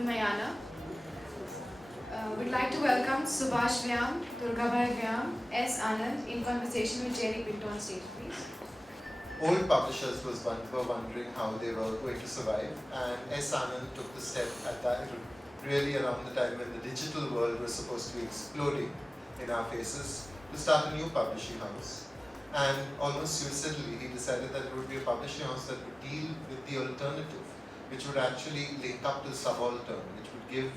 Himayana. We'd like to welcome Subhash Vyam, Durgabhai Vyam, S. Anand in conversation with Jerry Pinto on stage, please. Old publishers were wondering how they were going to survive, and S. Anand took the step at that, really around the time when the digital world was supposed to be exploding in our faces, to start a new publishing house. And almost suicidally, he decided that it would be a publishing house that would deal with the alternative, which would actually link up to the subaltern, which would give,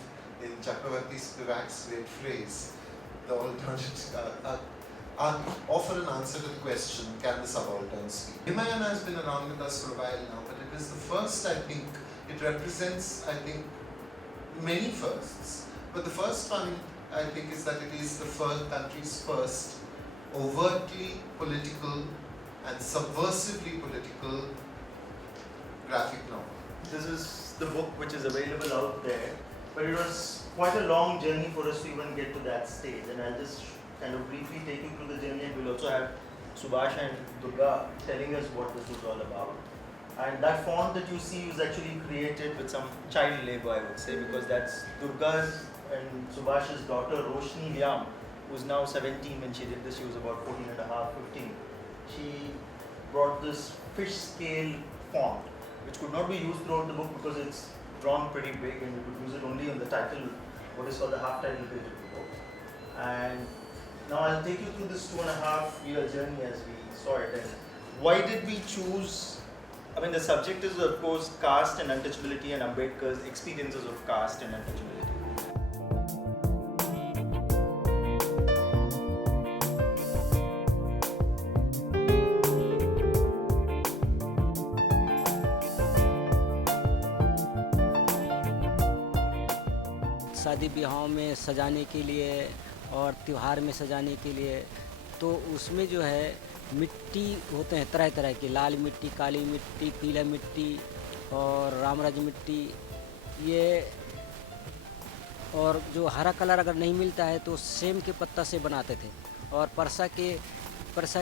in Chakravarti Spivak's great phrase, the alternative, offer an answer to the question, can the subaltern speak? Himayana has been around with us for a while now, but it is the first, I think, it represents, I think, many firsts. But the first one, I think, is that it is the country's first overtly political and subversively political graphic novel. This is the book which is available out there, but it was quite a long journey for us to even get to that stage, and I'll just kind of briefly take you through the journey, and we'll also have Subhash and Durga telling us what this was all about. And that font that you see was actually created with some child labor, I would say, because that's Durga's and Subhash's daughter, Roshni Vyam, who's now 17. When she did this, she was about 14 and a half, 15. She brought this fish scale font, which could not be used throughout the book because it's drawn pretty big, and we could use it only on the title, what is called the half title page of the book. And now I'll take you through this 2.5-year journey as we saw it. And why did we choose? I mean, the subject is, of course, caste and untouchability, and Ambedkar's experiences of caste and untouchability. शादी ब्याहों में सजाने के लिए और त्यौहार में सजाने के लिए, तो उसमें जो है मिट्टी होते हैं तरह तरह की, लाल मिट्टी, काली मिट्टी, पीला मिट्टी और रामराज मिट्टी, ये और जो हरा कलर अगर नहीं मिलता है तो सेम के पत्ता से बनाते थे, और परसा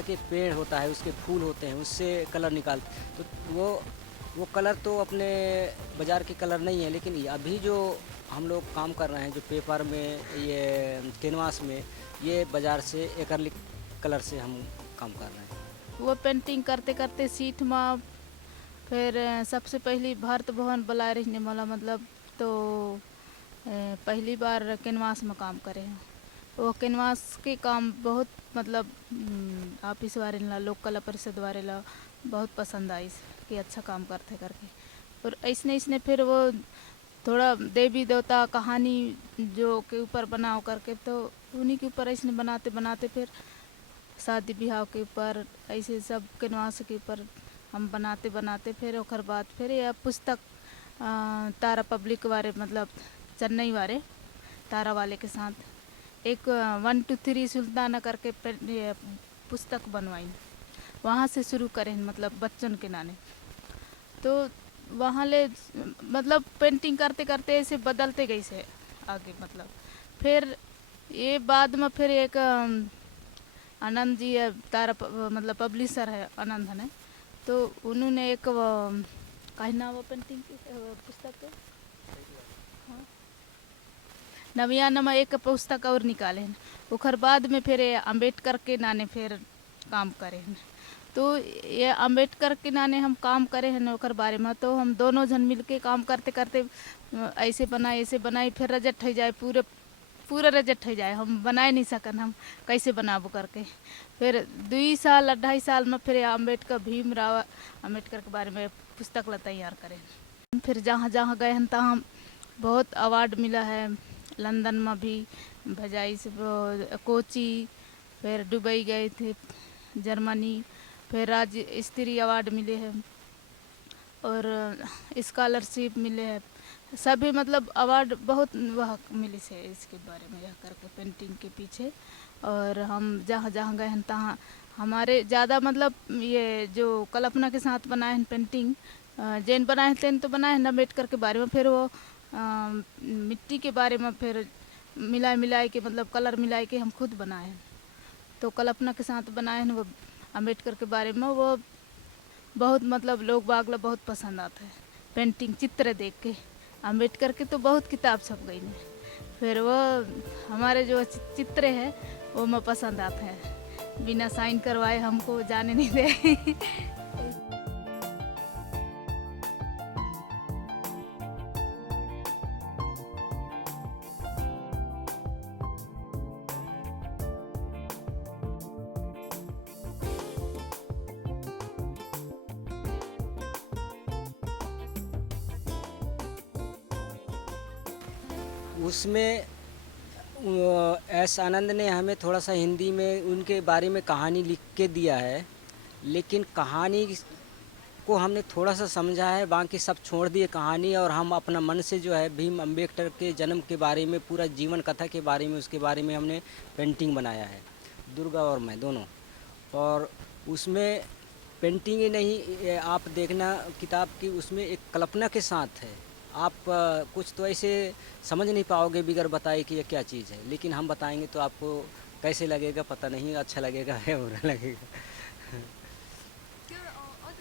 के पेड़ होता है, उसके फूल होते हैं, उससे कलर निकालते। तो वो कलर तो अपने बाज़ार के कलर नहीं है, लेकिन अभी जो हम लोग काम कर रहे हैं, जो पेपर में, ये कैनवास में, ये बाज़ार से एक्रिलिक कलर से हम काम कर रहे हैं। वो पेंटिंग करते करते सीट में फिर सबसे पहली भारत भवन बुला रही वाला, मतलब तो पहली बार कैनवास में काम करे हैं। वो कैनवास के काम बहुत, मतलब ऑफिस वाले ला, लोक कला परिषद वाले ला बहुत पसंद आई कि अच्छा काम करते करके। और ऐसने फिर वो थोड़ा देवी देवता कहानी जो के ऊपर बनाओ करके, तो उन्हीं के ऊपर ऐसे बनाते बनाते फिर शादी ब्याह के ऊपर ऐसे सब कैनवास के ऊपर हम बनाते बनाते फिर ओकर बाद फिर यह पुस्तक तारा पब्लिक वाले, मतलब चेन्नई वाले तारा वाले के साथ एक 1 2 3 सुल्ताना करके पुस्तक बनवाई। वहाँ से शुरू करें, मतलब बच्चों के नाने। तो वहाँ ले मतलब पेंटिंग करते करते ऐसे बदलते गई से आगे, मतलब फिर ये बाद में फिर एक आनंद जी है, तारा मतलब पब्लिशर है आनंद है, तो उन्होंने एक कहीं ना वो पेंटिंग की पुस्तक हाँ नवियाना में एक पुस्तक और निकाले हैं। उखर बाद में फिर अम्बेडकर के नाने फिर काम करे हैं। तो ये अम्बेडकर के नाने हम काम करे हैं ओकर बारे में, तो हम दोनों जन मिल के काम करते करते ऐसे बनाए फिर रजट हो जाए, पूरा रजट हो जाए, हम बनाए नहीं सकन, हम कैसे बनाबो करके। फिर 2 साल 2.5 साल में फिर अम्बेडकर भीमराव अम्बेडकर के बारे में पुस्तक ला तैयार करें। फिर जहाँ जहाँ गए हैं तहाँ बहुत अवार्ड मिला है, लंदन में भी भजाई से, कोची, फिर दुबई गए थे, जर्मनी, फिर राज्य स्तरीय अवार्ड मिले हैं और स्कॉलरशिप मिले हैं, सभी मतलब अवार्ड बहुत वह मिले से इसके बारे में यह करके पेंटिंग के पीछे। और हम जहाँ जहाँ गए हैं तहाँ हमारे ज़्यादा मतलब ये जो कल्पना के साथ बनाए हैं पेंटिंग, जैन बनाए थे तो बनाए हैं अम्बेडकर के बारे में, फिर वो मिट्टी के बारे में फिर मिलाए के, मतलब कलर मिलाए के हम खुद बनाए हैं। तो कल्पना के साथ बनाए हैं वो अम्बेडकर के बारे में, वो बहुत मतलब लोग बागला बहुत पसंद आता है पेंटिंग, चित्र देख के अम्बेडकर की तो बहुत किताब छप गई है, फिर वो हमारे जो चित्र है वो मैं पसंद आते हैं, बिना साइन करवाए हमको जाने नहीं दे। उसमें एस आनंद ने हमें थोड़ा सा हिंदी में उनके बारे में कहानी लिख के दिया है, लेकिन कहानी को हमने थोड़ा सा समझा है, बाकी सब छोड़ दिए कहानी, और हम अपना मन से जो है भीम अम्बेडकर के जन्म के बारे में, पूरा जीवन कथा के बारे में, उसके बारे में हमने पेंटिंग बनाया है, दुर्गा और मैं दोनों। और उसमें पेंटिंग ही नहीं, ये आप देखना किताब की, उसमें एक कल्पना के साथ है। आप कुछ तो ऐसे समझ नहीं पाओगे बिगर बताए कि ये क्या चीज़ है, लेकिन हम बताएंगे तो आपको कैसे लगेगा पता नहीं, अच्छा लगेगा या बुरा लगेगा।